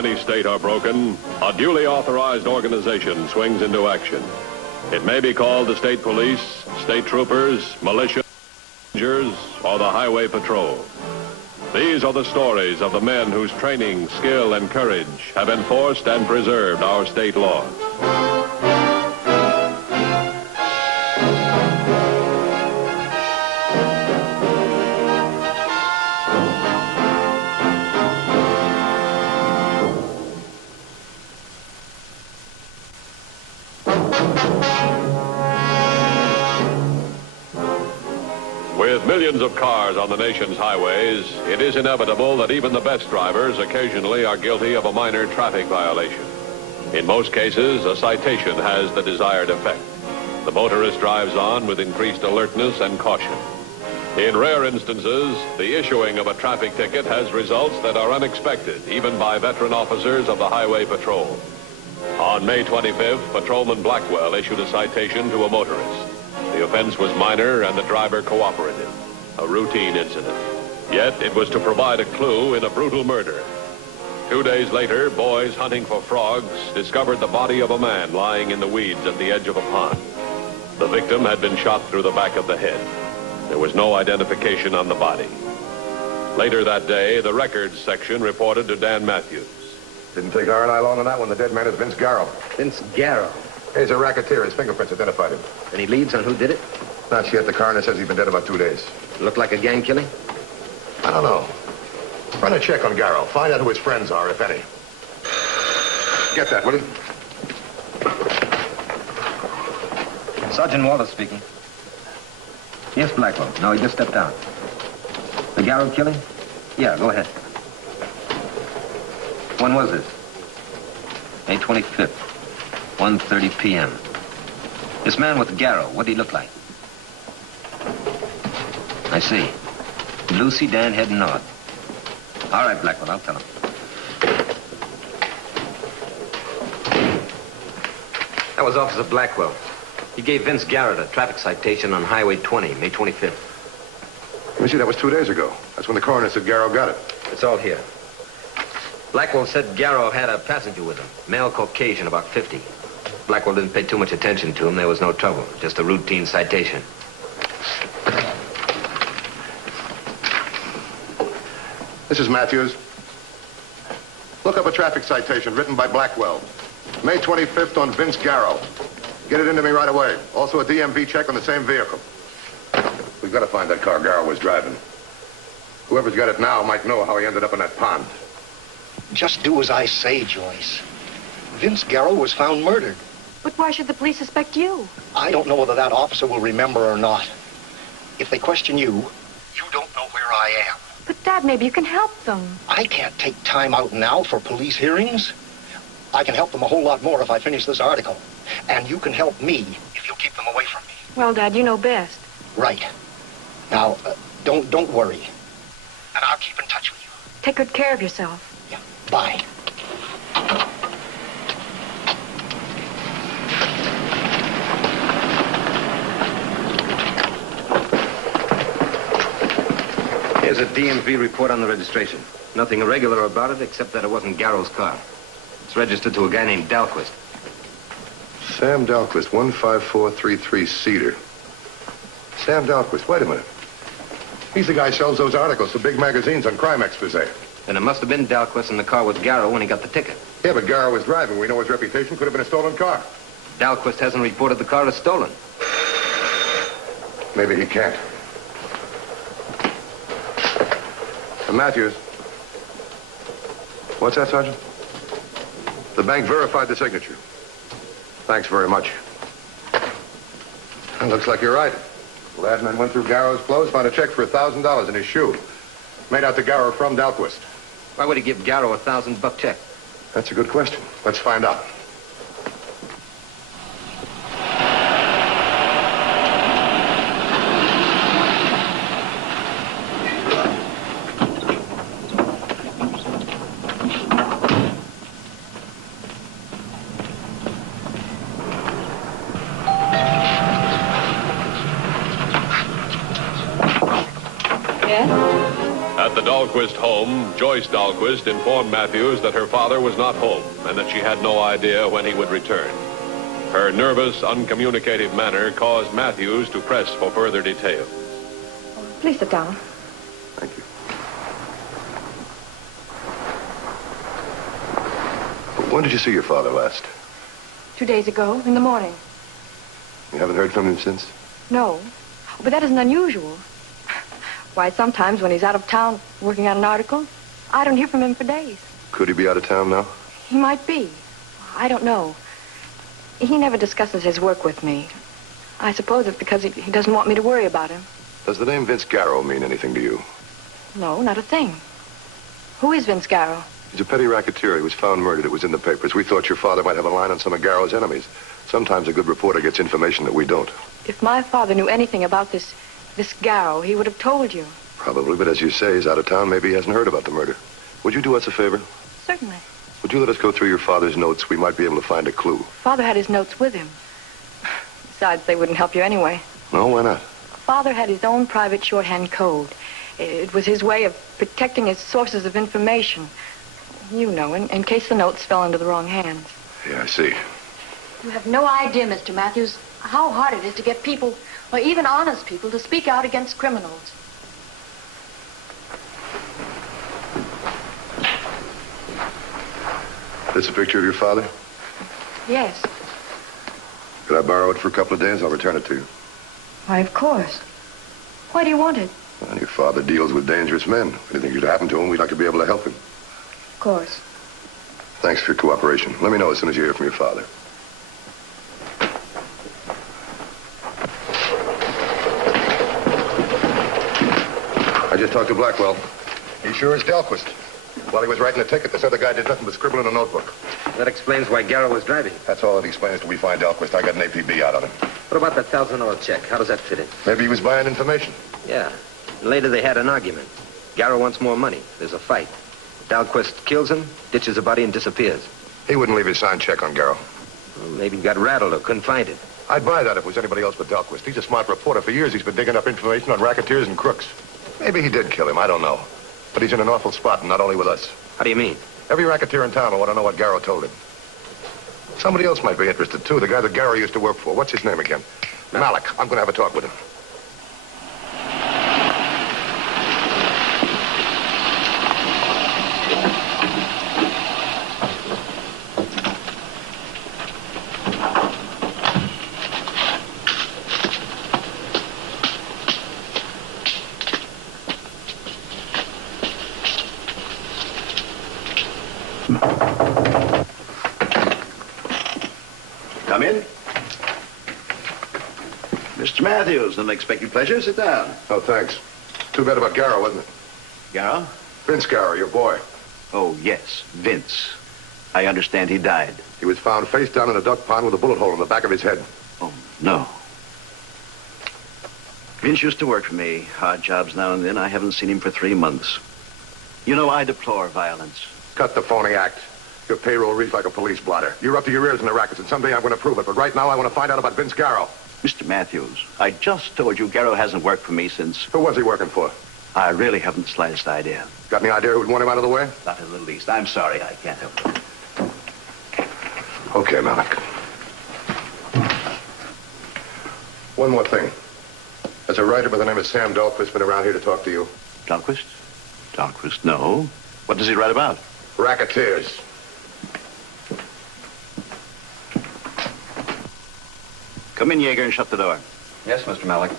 any state are broken, a duly authorized organization swings into action. It may be called the state police, state troopers, militia, rangers, or the highway patrol. These are the stories of the men whose training, skill, and courage have enforced and preserved our state laws. With millions of cars on the nation's highways, it is inevitable that even the best drivers occasionally are guilty of a minor traffic violation. In most cases, a citation has the desired effect. The motorist drives on with increased alertness and caution. In rare instances, the issuing of a traffic ticket has results that are unexpected, even by veteran officers of the Highway Patrol. On May 25th, Patrolman Blackwell issued a citation to a motorist. The offense was minor and the driver cooperative, a routine incident. Yet it was to provide a clue in a brutal murder. 2 days later, boys hunting for frogs discovered the body of a man lying in the weeds at the edge of a pond. The victim had been shot through the back of the head. There was no identification on the body. Later that day, the records section reported to Dan Matthews. Didn't take R&I long on that one. The dead man is Vince Garrow. Vince Garrow? He's a racketeer. His fingerprints identified him. Any leads on who did it? Not yet. The coroner says he's been dead about 2 days. Looked like a gang killing? I don't know. Run a check on Garrow. Find out who his friends are, if any. Get that, will you? Sergeant Wallace speaking. Yes, Blackwell. No, he just stepped out. The Garrow killing? Yeah, go ahead. When was this? May 25th, 1:30 p.m. This man with the Garrow, what did he look like? I see. Lucy Dan heading north. All right, Blackwell, I'll tell him. That was Officer Blackwell. He gave Vince Garrett a traffic citation on Highway 20, May 25th. Let me see, that was 2 days ago. That's when the coroner said Garrow got it. It's all here. Blackwell said Garrow had a passenger with him, male Caucasian, about 50. Blackwell didn't pay too much attention to him. There was no trouble, just a routine citation. This is Matthews. Look up a traffic citation written by Blackwell. May 25th on Vince Garrow. Get it into me right away. Also a DMV check on the same vehicle. We've got to find that car Garrow was driving. Whoever's got it now might know how he ended up in that pond. Just do as I say, Joyce. Vince Garrow was found murdered. But why should the police suspect you? I don't know whether that officer will remember or not. If they question you, you don't know where I am. But, Dad, maybe you can help them. I can't take time out now for police hearings. I can help them a whole lot more if I finish this article. And you can help me if you'll keep them away from me. Well, Dad, you know best. Right. Now, don't worry. And I'll keep in touch with you. Take good care of yourself. Yeah. Bye. Here's a DMV report on the registration. Nothing irregular about it except that it wasn't Garrow's car. It's registered to a guy named Dahlquist. Sam Dahlquist, 15433 Cedar. Sam Dahlquist, wait a minute. He's the guy who sells those articles to big magazines on crime expose. Then it must have been Dahlquist in the car with Garrow when he got the ticket. Yeah, but Garrow was driving. We know his reputation could have been a stolen car. Dahlquist hasn't reported the car as stolen. Maybe he can't. Matthews. What's that, Sergeant? The bank verified the signature. Thanks very much. It looks like you're right. The lad man went through Garrow's clothes, found a check for $1,000 in his shoe. Made out to Garrow from Dahlquist. Why would he give Garrow a $1,000 check? That's a good question. Let's find out. At the Dahlquist home, Joyce Dahlquist informed Matthews that her father was not home and that she had no idea when he would return. Her nervous, uncommunicative manner caused Matthews to press for further details. Please sit down. Thank you. When did you see your father last? 2 days ago, in the morning. You haven't heard from him since? No, but that isn't unusual. Why, sometimes when he's out of town working on an article, I don't hear from him for days. Could he be out of town now? He might be. I don't know. He never discusses his work with me. I suppose it's because he doesn't want me to worry about him. Does the name Vince Garrow mean anything to you? No, not a thing. Who is Vince Garrow? He's a petty racketeer. He was found murdered. It was in the papers. We thought your father might have a line on some of Garrow's enemies. Sometimes a good reporter gets information that we don't. If my father knew anything about this Garrow, he would have told you. Probably, but as you say, he's out of town. Maybe he hasn't heard about the murder. Would you do us a favor? Certainly. Would you let us go through your father's notes? We might be able to find a clue. Father had his notes with him. Besides, they wouldn't help you anyway. No, why not? Father had his own private shorthand code. It was his way of protecting his sources of information. You know, in case the notes fell into the wrong hands. Yeah, I see. You have no idea, Mr. Matthews, how hard it is to get people, or even honest people, to speak out against criminals. This a picture of your father? Yes. Could I borrow it for a couple of days? I'll return it to you. Why, of course. Why do you want it? Well, your father deals with dangerous men. If anything should happen to him, we'd like to be able to help him. Of course. Thanks for your cooperation. Let me know as soon as you hear from your father. I just talked to Blackwell. He sure is Dahlquist. While he was writing the ticket, this other guy did nothing but scribble in a notebook. That explains why Garrow was driving. That's all it explains till we find Dahlquist. I got an APB out on him. What about that $1,000 check? How does that fit in? Maybe he was buying information. Yeah. Later they had an argument. Garrow wants more money. There's a fight. Dahlquist kills him, ditches the body, and disappears. He wouldn't leave his signed check on Garrow. Well, maybe he got rattled or couldn't find it. I'd buy that if it was anybody else but Dahlquist. He's a smart reporter. For years, he's been digging up information on racketeers and crooks. Maybe he did kill him. I don't know. But he's in an awful spot, and not only with us. How do you mean? Every racketeer in town will want to know what Garrow told him. Somebody else might be interested, too. The guy that Garrow used to work for. What's his name again? Malik. I'm going to have a talk with him. Come in. Mr. Matthews, unexpected pleasure. Sit down. Oh, thanks. Too bad about Garrow, wasn't it? Garrow? Vince Garrow, your boy. Oh, yes, Vince. I understand he died. He was found face down in a duck pond with a bullet hole in the back of his head. Oh, no. Vince used to work for me. Hard jobs now and then. I haven't seen him for 3 months. You know, I deplore violence. Cut the phony act. Your payroll reads like a police blotter. You're up to your ears in the rackets, and someday I'm going to prove it. But right now, I want to find out about Vince Garrow. Mr. Matthews, I just told you Garrow hasn't worked for me since... Who was he working for? I really haven't the slightest idea. Got any idea who'd want him out of the way? Not in the least. I'm sorry. I can't help it. Okay, Malik. One more thing. Has a writer by the name of Sam Dahlquist been around here to talk to you? Dahlquist? Dahlquist, no. What does he write about? Racketeers. Come in, Yeager, and shut the door. Yes, Mr. Malik.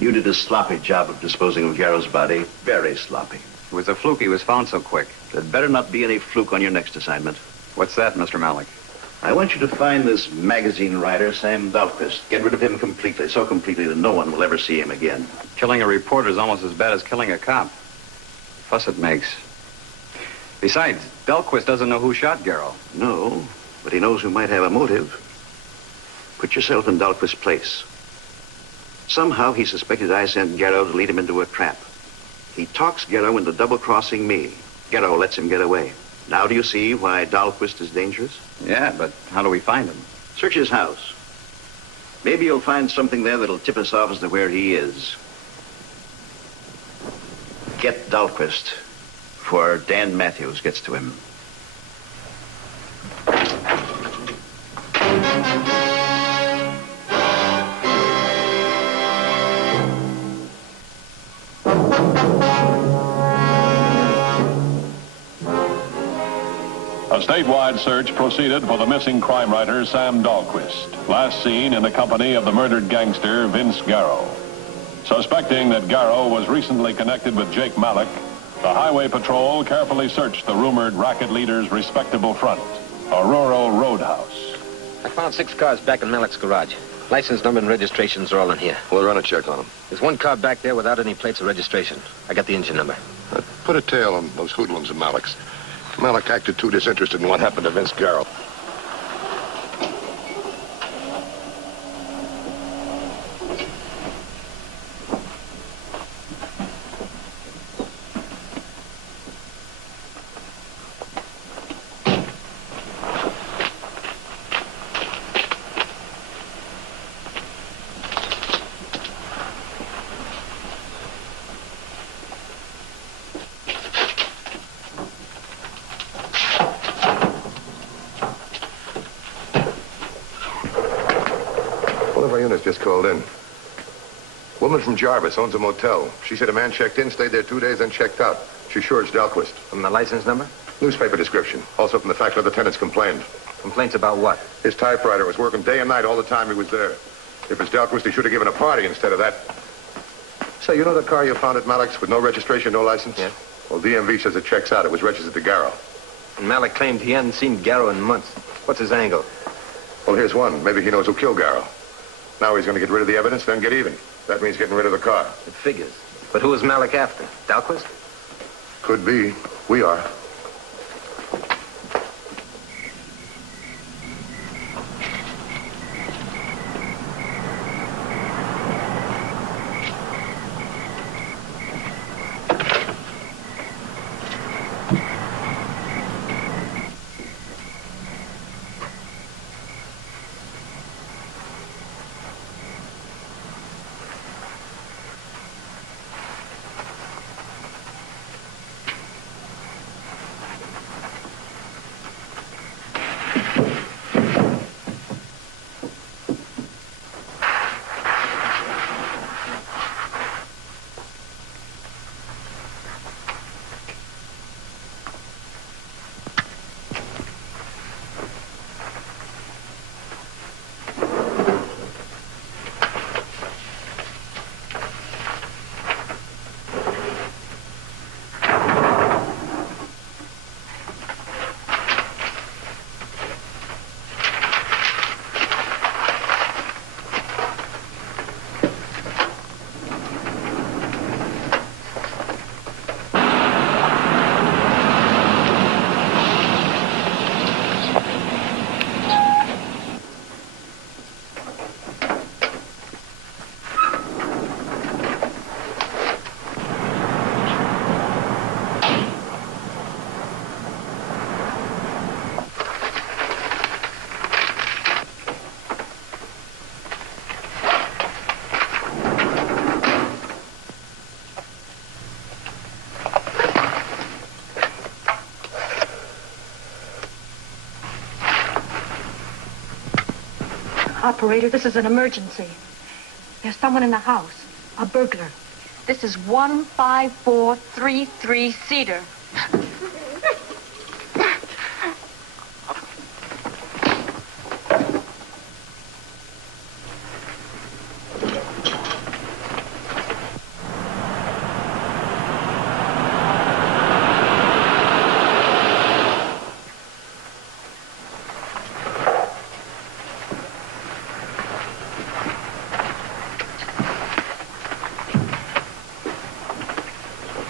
You did a sloppy job of disposing of Garrow's body. Very sloppy. It was a fluke he was found so quick. There'd better not be any fluke on your next assignment. What's that, Mr. Malik? I want you to find this magazine writer, Sam Dahlquist. Get rid of him completely, so completely that no one will ever see him again. Killing a reporter is almost as bad as killing a cop. Fuss it makes. Besides, Dahlquist doesn't know who shot Garrow. No, but he knows who might have a motive. Put yourself in Dahlquist's place. Somehow he suspected I sent Garrow to lead him into a trap. He talks Garrow into double-crossing me. Garrow lets him get away. Now do you see why Dahlquist is dangerous? Yeah, but how do we find him? Search his house. Maybe you'll find something there that'll tip us off as to where he is. get Dahlquist before Dan Matthews gets to him. A statewide search proceeded for the missing crime writer Sam Dahlquist, last seen in the company of the murdered gangster Vince Garrow. Suspecting that Garrow was recently connected with Jake Malik, the Highway Patrol carefully searched the rumored racket leader's respectable front, a rural roadhouse. I found 6 cars back in Malik's garage. License number and registrations are all in here. We'll run a check on them. There's 1 car back there without any plates or registration. I got the engine number. Put a tail on those hoodlums of Malik's. Malik acted too disinterested in what happened to Vince Garrow. One of our units just called in. Woman from Jarvis owns a motel. She said a man checked in, stayed there 2 days, then checked out. She's sure it's Dahlquist. From the license number? Newspaper description. Also from the fact that the tenants complained. Complaints about what? His typewriter was working day and night all the time he was there. If it's Dahlquist, he should have given a party instead of that. Say, you know the car you found at Malik's with no registration, no license? Yeah. Well, DMV says it checks out. It was registered to Garrow. And Malik claimed he hadn't seen Garrow in months. What's his angle? Well, here's one. Maybe he knows who killed Garrow. Now he's going to get rid of the evidence, then get even. That means getting rid of the car. It figures. But who is Malik after? Dahlquist? Could be. We are. Operator, this is an emergency. There's someone in the house. A burglar. This is 15433 Cedar.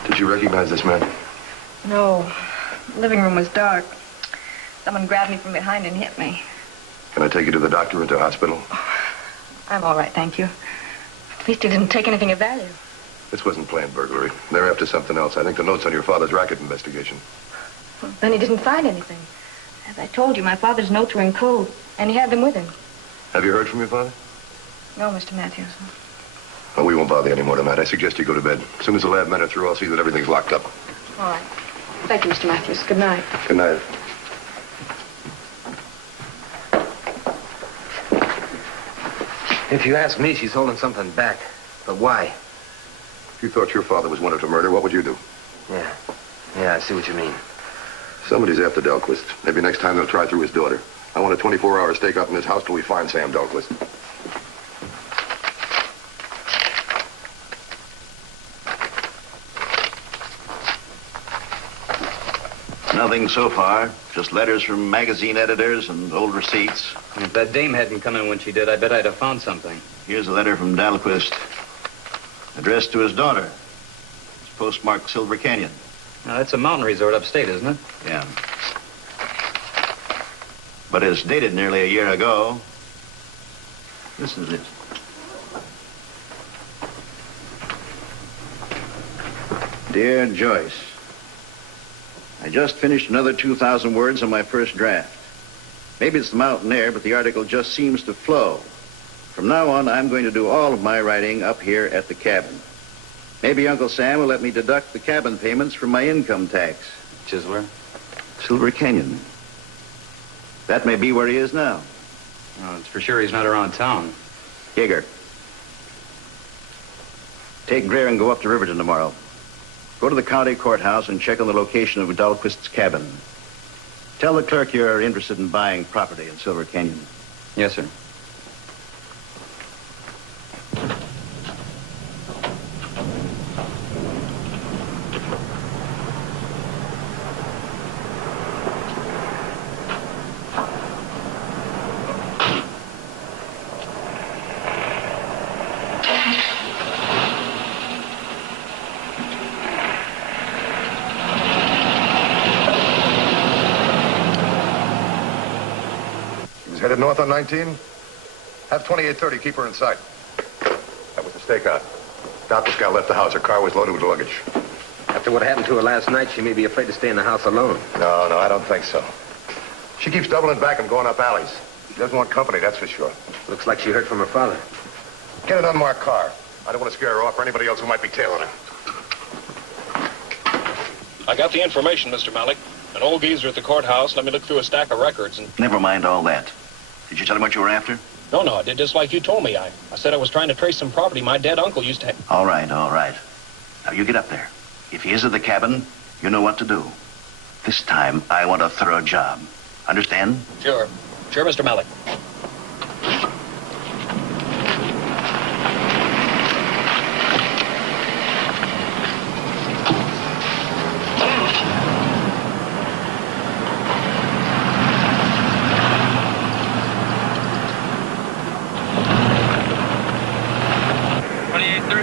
Did you recognize this man? No. The living room was dark. Someone grabbed me from behind and hit me. Can I take you to the doctor or to the hospital? I'm all right, thank you. At least he didn't take anything of value. This wasn't planned burglary. They're after something else. I think the note's on your father's racket investigation. Well, then he didn't find anything. As I told you, my father's notes were in code, and he had them with him. Have you heard from your father? No, Mr. Matthews. Oh, we won't bother you anymore tonight. I suggest you go to bed. As soon as the lab men are through, I'll see that everything's locked up. All right. Thank you, Mr. Matthews. Good night. Good night. If you ask me, she's holding something back. But why? If you thought your father was wanted for murder, what would you do? Yeah, I see what you mean. Somebody's after Dahlquist. Maybe next time they'll try through his daughter. I want a 24-hour stakeout in his house till we find Sam Dahlquist. Nothing so far. Just letters from magazine editors and old receipts. If that dame hadn't come in when she did, I bet I'd have found something. Here's a letter from Dahlquist, addressed to his daughter. It's postmarked Silver Canyon. Now, that's a mountain resort upstate, isn't it? Yeah. But it's dated nearly a year ago. This is it. Dear Joyce, I just finished another 2,000 words on my first draft. Maybe it's the mountain air, but the article just seems to flow. From now on, I'm going to do all of my writing up here at the cabin. Maybe Uncle Sam will let me deduct the cabin payments from my income tax. Which is where? Silver Canyon. That may be where he is now. Oh, it's for sure he's not around town. Yeager, take Greer and go up to Riverton tomorrow. Go to the county courthouse and check on the location of Dahlquist's cabin. Tell the clerk you're interested in buying property in Silver Canyon. Yes, sir. Headed north on 19? Have 2830 keep her in sight. That was the stakeout. Dahlquist got left the house. Her car was loaded with luggage. After what happened to her last night, she may be afraid to stay in the house alone. No, I don't think so. She keeps doubling back and going up alleys. She doesn't want company, that's for sure. Looks like she heard from her father. Get an unmarked car. I don't want to scare her off or anybody else who might be tailing her. I got the information, Mr. Malik. An old geezer at the courthouse let me look through a stack of records and... Never mind all that. Did you tell him what you were after? No, I did just like you told me. I said I was trying to trace some property my dead uncle used to have. All right. Now, you get up there. If he is at the cabin, you know what to do. This time, I want a thorough job. Understand? Sure, Mr. Malik.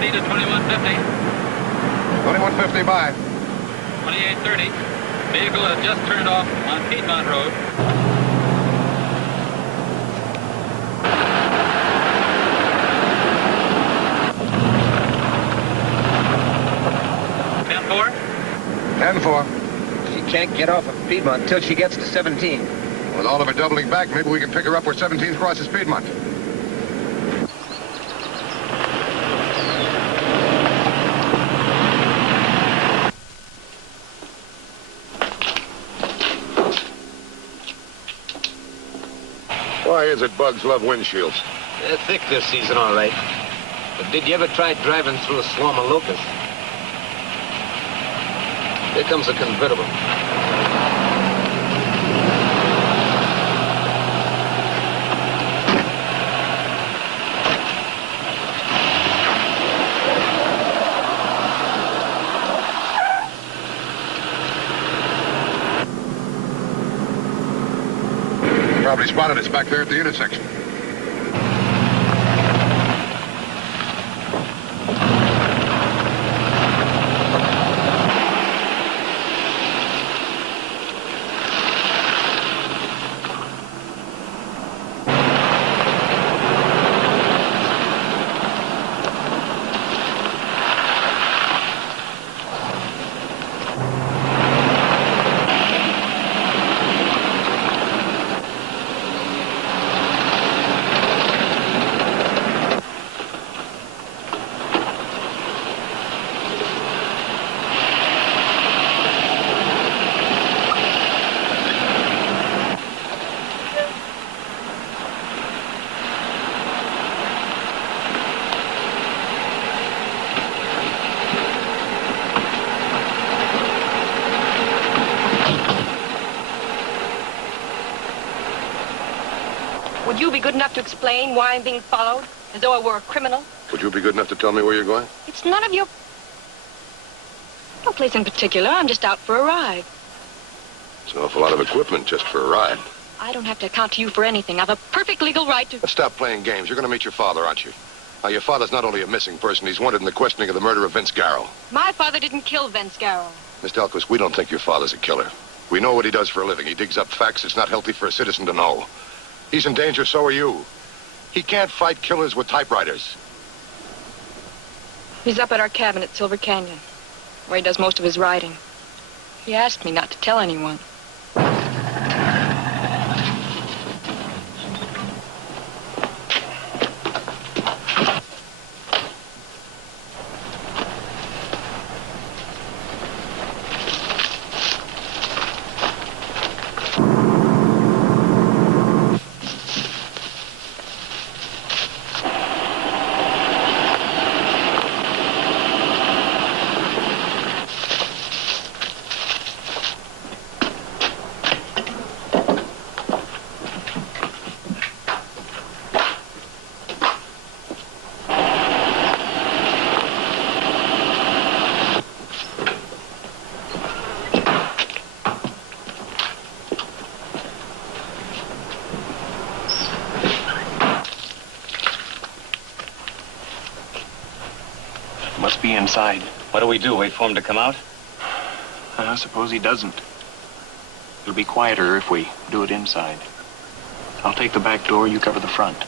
To 2150. 2150 by. 2830. Vehicle had just turned off on Piedmont Road. Ten 10-4. She can't get off of Piedmont until she gets to 17. With all of her doubling back, maybe we can pick her up where 17 crosses Piedmont. Why is it bugs love windshields? They're thick this season, all right. But did you ever try driving through a swarm of locusts? Here comes a convertible. Probably spotted us back there at the intersection. be good enough to explain why I'm being followed, as though I were a criminal? Would you be good enough to tell me where you're going? It's none of your... No place in particular. I'm just out for a ride. It's an awful lot of equipment just for a ride. I don't have to account to you for anything. I've a perfect legal right to... Let's stop playing games. You're going to meet your father, aren't you? Now, your father's not only a missing person, he's wanted in the questioning of the murder of Vince Garrow. My father didn't kill Vince Garrow. Miss Dahlquist, we don't think your father's a killer. We know what he does for a living. He digs up facts it's not healthy for a citizen to know. He's in danger, so are you. He can't fight killers with typewriters. He's up at our cabin at Silver Canyon, where he does most of his writing. He asked me not to tell anyone. Must be inside. What do we do, wait for him to come out? I suppose he doesn't. It'll be quieter if we do it inside. I'll take the back door, you cover the front.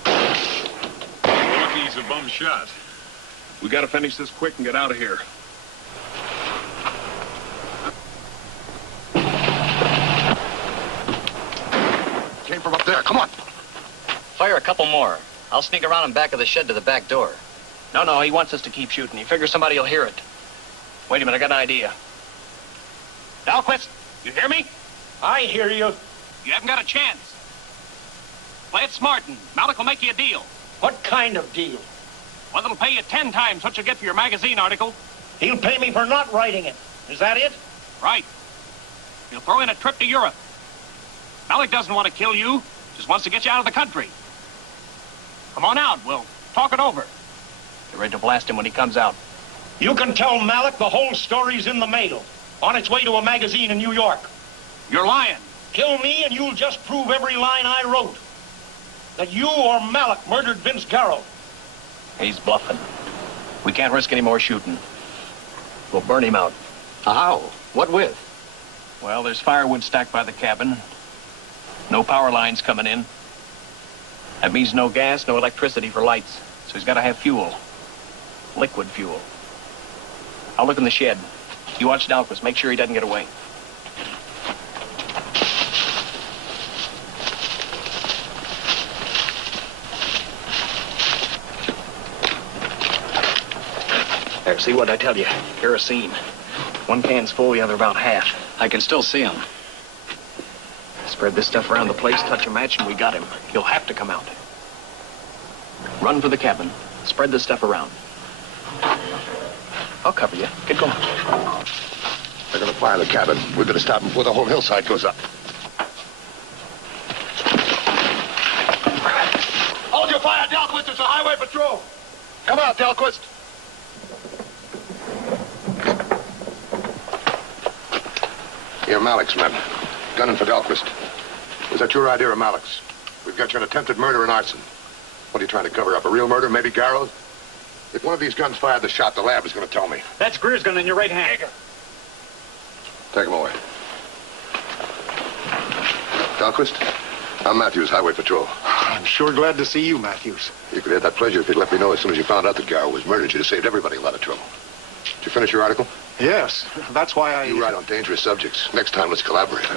Lucky he's a bum shot. We gotta finish this quick and get out of here. Came from up there. Come on. Fire a couple more. I'll sneak around in back of the shed to the back door. No, he wants us to keep shooting. He figures somebody will hear it. Wait a minute, I got an idea. Dahlquist, you hear me? I hear you. You haven't got a chance. Play it smart, and Malik will make you a deal. What kind of deal? One that'll pay you 10 times what you get for your magazine article. He'll pay me for not writing it. Is that it? Right. He'll throw in a trip to Europe. Malik doesn't want to kill you, just wants to get you out of the country. Come on out, we'll talk it over. Get ready to blast him when he comes out. You can tell Malik the whole story's in the mail, on its way to a magazine in New York. You're lying. Kill me and you'll just prove every line I wrote. That you or Malik murdered Vince Garrow. He's bluffing. We can't risk any more shooting. We'll burn him out. How? What with? Well, there's firewood stacked by the cabin. No power lines coming in. That means no gas, no electricity for lights. So he's got to have fuel. Liquid fuel. I'll look in the shed. You watch Dahlquist. Make sure he doesn't get away. There, see what I tell you? Kerosene. One can's full, the other about half. I can still see him. Spread this stuff around the place, touch a match, and we got him. He'll have to come out. Run for the cabin. Spread this stuff around. I'll cover you. Get going. They're going to fire the cabin. We've got to stop them before the whole hillside goes up. Hold your fire, Dahlquist. It's a highway patrol. Come out, Dahlquist. You're Malik's men. Gunning for Dahlquist. Was that your idea or Malik's? We've got you an attempted murder and arson. What are you trying to cover up? A real murder? Maybe Garrow's? If one of these guns fired the shot, the lab is going to tell me. That's Greer's gun in your right hand. Take him away. Dahlquist, I'm Matthews, Highway Patrol. I'm sure glad to see you, Matthews. You could have that pleasure if you'd let me know as soon as you found out that Garrow was murdered. You'd have saved everybody a lot of trouble. Did you finish your article? Yes, that's why You write on dangerous subjects. Next time, let's collaborate.